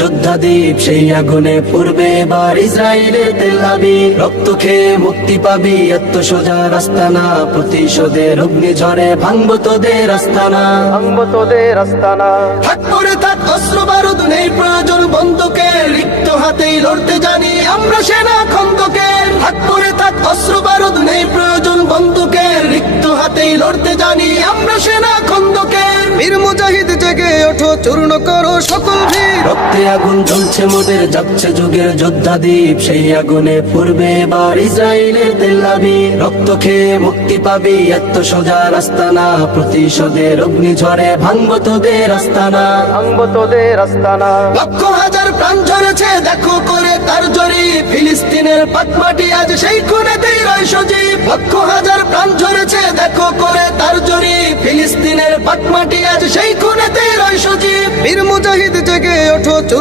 যোদ্ধা দ্বীপ সেই আগুনে পূর্বে এবার ইসরায়েলের তেল আবিব। রক্ত খেয়ে মুক্তি পাবি, এত সোজা রাস্তা না। প্রতিশোধের অগ্নিঝড়ে ভাঙবো তোদের আস্তানা, ভাঙবো তোদের আস্তানা। থাক করে থাক অস্ত্র বারুদ নেই প্রয়োজন বন্দুকের, রিক্ত হাতেই লড়তে জানি আমরা সেনা খন্দকের। থাক করে থাক অস্ত্র বারুদ নেই প্রয়োজন বন্দুকের, রিক্ত হাতেই লড়তে জানি আমরা সেনা খন্দকের। বীর মুজাহিদ জেগে ওঠো, চূর্ণ করো সকল ভিড়। রক্তে আগুন জ্বলছে মোদের, যাচ্ছে যুগের যোদ্ধা দ্বীপ সেই আগুনে পূর্বে এবার ইসরায়েলের তেল আবিব। রক্ত খেয়ে মুক্তি পাবি, এত সোজা রাস্তা না। প্রতিশোধের অগ্নিঝড়ে ভাঙবো তোদের আস্তানা, ভাঙবো তোদের আস্তানা। লক্ষ হাজার প্রাণ ঝরেছে দেখো করে তার জরি, ফিলিস্তিনের পাটমাটি আজ সেই খুনেতেই রয় সজীব। লক্ষ হাজার প্রাণ ঝরেছে দেখো করে তার জরি, ফিলিস্তিনের পাটমাটি আজ সেই খুনেতেই রয় সজীব। বীর মুজাহিদ জেগে ওঠো,